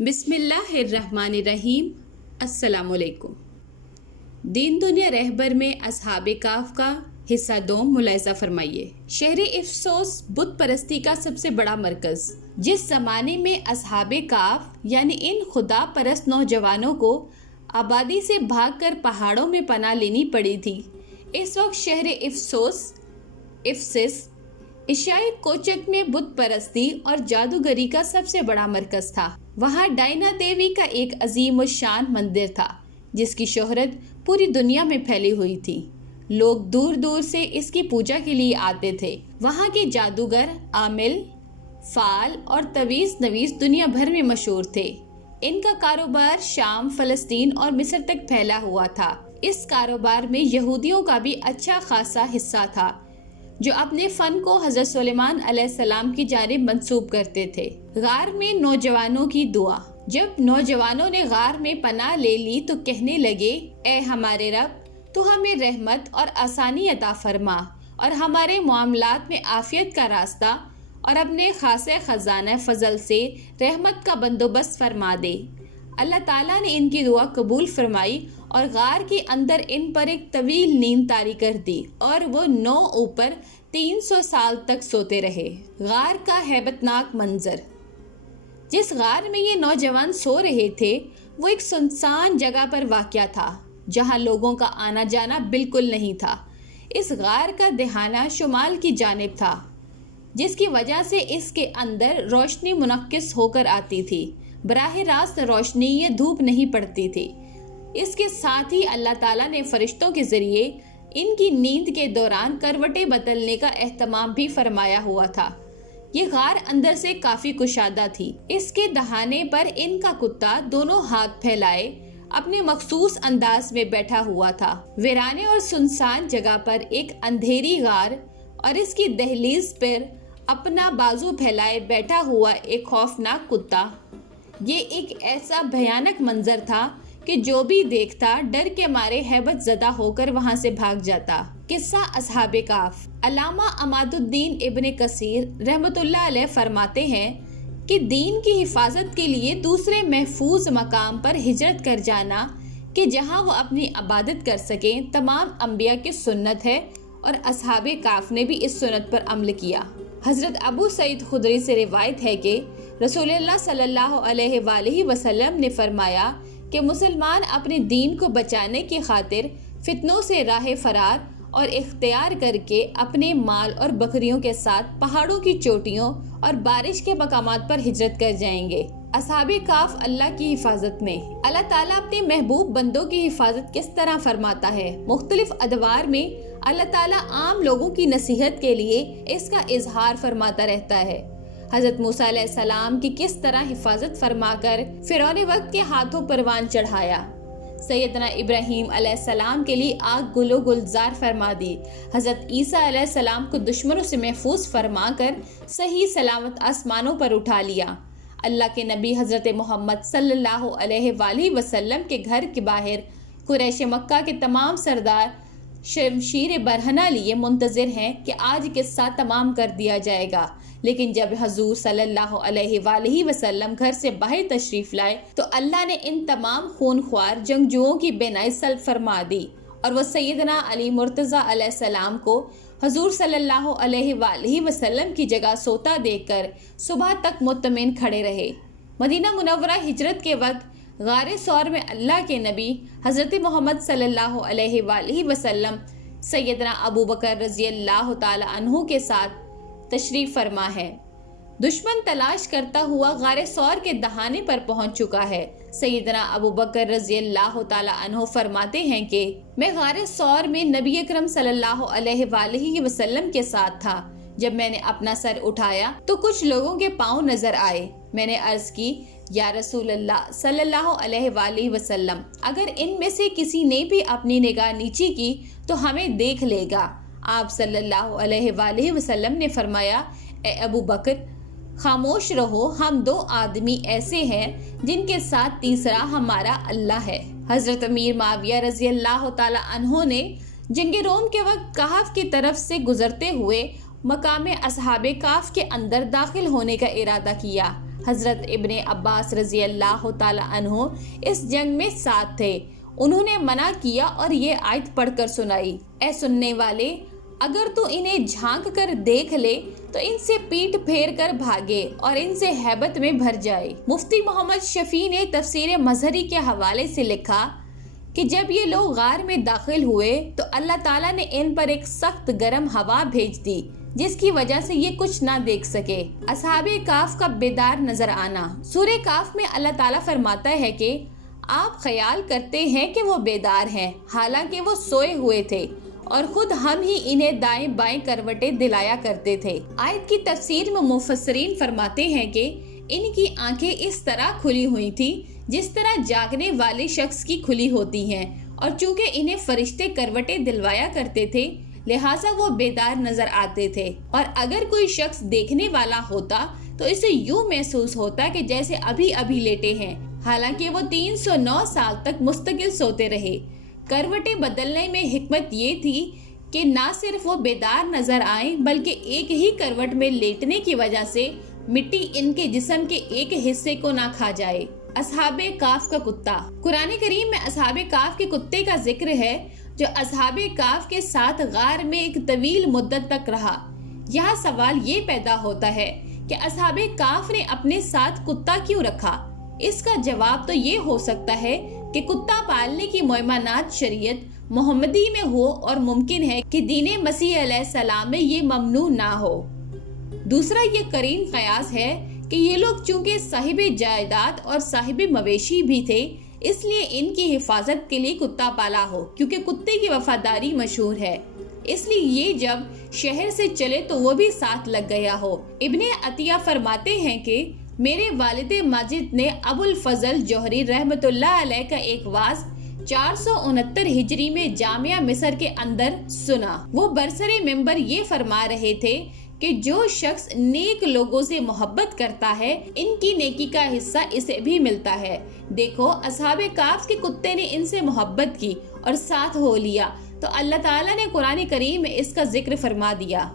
بسم اللہ الرحمن الرحیم۔ السلام علیکم۔ دین دنیا رہبر میں اصحاب کہف کا حصہ دوم ملاحظہ فرمائیے۔ شہر افسوس بت پرستی کا سب سے بڑا مرکز، جس زمانے میں اصحاب کہف یعنی ان خدا پرست نوجوانوں کو آبادی سے بھاگ کر پہاڑوں میں پناہ لینی پڑی تھی، اس وقت شہر افسس ایشیائی کوچک میں بت پرستی اور جادوگری کا سب سے بڑا مرکز تھا۔ وہاں ڈائنا دیوی کا ایک عظیم الشان مندر تھا جس کی شہرت پوری دنیا میں پھیلی ہوئی تھی۔ لوگ دور دور سے اس کی پوجا کے لیے آتے تھے۔ وہاں کے جادوگر، عامل، فعال اور تویز نویز دنیا بھر میں مشہور تھے۔ ان کا کاروبار شام، فلسطین اور مصر تک پھیلا ہوا تھا۔ اس کاروبار میں یہودیوں کا بھی اچھا خاصا حصہ تھا، جو اپنے فن کو حضرت سلیمان علیہ السلام کی جانب منسوب کرتے تھے۔ غار میں نوجوانوں کی دعا۔ جب نوجوانوں نے غار میں پناہ لے لی تو کہنے لگے، اے ہمارے رب، تو ہمیں رحمت اور آسانی عطا فرما اور ہمارے معاملات میں عافیت کا راستہ اور اپنے خاصے خزانہ فضل سے رحمت کا بندوبست فرما دے۔ اللہ تعالیٰ نے ان کی دعا قبول فرمائی اور غار کے اندر ان پر ایک طویل نیند طاری کر دی اور وہ 9 اوپر 300 سال تک سوتے رہے۔ غار کا ہیبت ناک منظر۔ جس غار میں یہ نوجوان سو رہے تھے وہ ایک سنسان جگہ پر واقع تھا جہاں لوگوں کا آنا جانا بالکل نہیں تھا۔ اس غار کا دہانہ شمال کی جانب تھا، جس کی وجہ سے اس کے اندر روشنی منعکس ہو کر آتی تھی۔ براہ راست روشنی یا دھوپ نہیں پڑتی تھی۔ اس کے ساتھ ہی اللہ تعالیٰ نے فرشتوں کے ذریعے ان کی نیند کے دوران کروٹیں بدلنے کا اہتمام بھی فرمایا ہوا تھا۔ یہ غار اندر سے کافی کشادہ تھی۔ اس کے دہانے پر ان کا کتا دونوں ہاتھ پھیلائے اپنے مخصوص انداز میں بیٹھا ہوا تھا۔ ویرانے اور سنسان جگہ پر ایک اندھیری غار اور اس کی دہلیز پر اپنا بازو پھیلائے بیٹھا ہوا ایک خوفناک کتا۔ یہ ایک ایسا بھیانک منظر تھا کہ جو بھی دیکھتا ڈر کے مارے ہیبت زدہ ہو کر وہاں سے بھاگ جاتا۔ قصہ اصحاب کہف۔ علامہ عماد الدین ابن کثیر رحمۃ اللہ علیہ فرماتے ہیں کہ دین کی حفاظت کے لیے دوسرے محفوظ مقام پر ہجرت کر جانا کہ جہاں وہ اپنی عبادت کر سکیں تمام انبیاء کی سنت ہے، اور اصحاب کہف نے بھی اس سنت پر عمل کیا۔ حضرت ابو سعید خدری سے روایت ہے کہ رسول اللہ صلی اللہ علیہ وآلہ وسلم نے فرمایا کہ مسلمان اپنے دین کو بچانے کی خاطر فتنوں سے راہ فرار اور اختیار کر کے اپنے مال اور بکریوں کے ساتھ پہاڑوں کی چوٹیوں اور بارش کے مقامات پر ہجرت کر جائیں گے۔ اصحاب کہف اللہ کی حفاظت میں۔ اللہ تعالیٰ اپنے محبوب بندوں کی حفاظت کس طرح فرماتا ہے؟ مختلف ادوار میں اللہ تعالیٰ عام لوگوں کی نصیحت کے لیے اس کا اظہار فرماتا رہتا ہے۔ حضرت موسیٰ علیہ السلام کی کس طرح حفاظت فرما کر فرعون وقت کے ہاتھوں پروان چڑھایا۔ سیدنا ابراہیم علیہ السلام کے لیے آگ گل و گلزار فرما دی۔ حضرت عیسیٰ علیہ السلام کو دشمنوں سے محفوظ فرما کر صحیح سلامت آسمانوں پر اٹھا لیا۔ اللہ کے نبی حضرت محمد صلی اللہ علیہ وآلہ وسلم کے گھر کے باہر قریش مکہ کے تمام سردار شمشیر برہنہ لیے منتظر ہیں کہ آج قصہ تمام کر دیا جائے گا، لیکن جب حضور صلی اللہ علیہ وآلہ وسلم گھر سے باہر تشریف لائے تو اللہ نے ان تمام خونخوار جنگجوؤں کی بینائی سلب فرما دی اور وہ سیدنا علی مرتضیٰ علیہ السلام کو حضور صلی اللہ علیہ وآلہ وسلم کی جگہ سوتا دیکھ کر صبح تک مطمئن کھڑے رہے۔ مدینہ منورہ ہجرت کے وقت غار ثور میں اللہ کے نبی حضرت محمد صلی اللہ علیہ وآلہ وسلم سیدنا ابو بکر رضی اللہ تعالی عنہ کے ساتھ تشریف فرما ہے۔ دشمن تلاش کرتا ہوا غار ثور کے دہانے پر پہنچ چکا ہے۔ سیدنا ابو بکر رضی اللہ تعالی عنہ فرماتے ہیں کہ میں غار ثور میں نبی اکرم صلی اللہ علیہ وآلہ وسلم کے ساتھ تھا۔ جب میں نے اپنا سر اٹھایا تو کچھ لوگوں کے پاؤں نظر آئے۔ میں نے عرض کی، یا رسول اللہ صلی اللہ علیہ وآلہ وسلم، اگر ان میں سے کسی نے بھی اپنی نگاہ نیچی کی تو ہمیں دیکھ لے گا۔ آپ صلی اللہ علیہ وآلہ وسلم نے فرمایا، اے ابو بکر، خاموش رہو، ہم 2 آدمی ایسے ہیں جن کے ساتھ تیسرا ہمارا اللہ ہے۔ حضرت امیر معاویہ رضی اللہ تعالی عنہ نے جنگ روم کے وقت کہف کی طرف سے گزرتے ہوئے مقام اصحاب کہف کے اندر داخل ہونے کا ارادہ کیا۔ حضرت ابن عباس رضی اللہ تعالی عنہ اس جنگ میں ساتھ تھے۔ انہوں نے منع کیا اور یہ آیت پڑھ کر سنائی، اے سننے والے، اگر تو انہیں جھانک کر دیکھ لے تو ان سے پیٹ پھیر کر بھاگے اور ان سے ہیبت میں بھر جائے۔ مفتی محمد شفیع نے تفسیر مظہری کے حوالے سے لکھا کہ جب یہ لوگ غار میں داخل ہوئے تو اللہ تعالیٰ نے ان پر ایک سخت گرم ہوا بھیج دی جس کی وجہ سے یہ کچھ نہ دیکھ سکے۔ اصحاب کہف کا بیدار نظر آنا۔ سورہ کہف میں اللہ تعالیٰ فرماتا ہے کہ آپ خیال کرتے ہیں کہ وہ بیدار ہیں، حالانکہ وہ سوئے ہوئے تھے اور خود ہم ہی انہیں دائیں بائیں کروٹیں دلایا کرتے تھے۔ آیت کی تفسیر میں مفسرین فرماتے ہیں کہ ان کی آنکھیں اس طرح کھلی ہوئی تھی جس طرح جاگنے والے شخص کی کھلی ہوتی ہیں، اور چونکہ انہیں فرشتے کروٹیں دلوایا کرتے تھے لہٰذا وہ بیدار نظر آتے تھے، اور اگر کوئی شخص دیکھنے والا ہوتا تو اسے یوں محسوس ہوتا کہ جیسے ابھی ابھی لیٹے ہیں، حالانکہ وہ 309 سال تک مستقل سوتے رہے۔ کروٹیں بدلنے میں حکمت یہ تھی کہ نہ صرف وہ بیدار نظر آئیں بلکہ ایک ہی کروٹ میں لیٹنے کی وجہ سے مٹی ان کے جسم کے ایک حصے کو نہ کھا جائے۔ اصحاب کہف کا کتا۔ قرآن کریم میں اصحاب کہف کے کتے کا ذکر ہے جو اصحاب کہف کے ساتھ غار میں ایک طویل مدت تک رہا۔ یہاں سوال یہ پیدا ہوتا ہے کہ اصحاب کہف نے اپنے ساتھ کتا کیوں رکھا؟ اس کا جواب تو یہ ہو سکتا ہے کہ کتا پالنے کی ممانعت شریعت محمدی میں ہو، اور ممکن ہے کہ دین مسیح علیہ السلام میں یہ ممنوع نہ ہو۔ دوسرا یہ قرین قیاس ہے کہ یہ لوگ چونکہ صاحب جائیداد اور صاحب مویشی بھی تھے، اس لیے ان کی حفاظت کے لیے کتا پالا ہو، کیونکہ کتے کی وفاداری مشہور ہے، اس لیے یہ جب شہر سے چلے تو وہ بھی ساتھ لگ گیا ہو۔ ابن عطیہ فرماتے ہیں کہ میرے والد ماجد نے ابو الفضل جوہری رحمت اللہ علیہ کا ایک وعظ 469 ہجری میں جامعہ مصر کے اندر سنا۔ وہ برسر منبر یہ فرما رہے تھے کہ جو شخص نیک لوگوں سے محبت کرتا ہے ان کی نیکی کا حصہ اسے بھی ملتا ہے۔ دیکھو اصحاب کہف کے کتے نے ان سے محبت کی اور ساتھ ہو لیا تو اللہ تعالیٰ نے قرآن کریم میں اس کا ذکر فرما دیا۔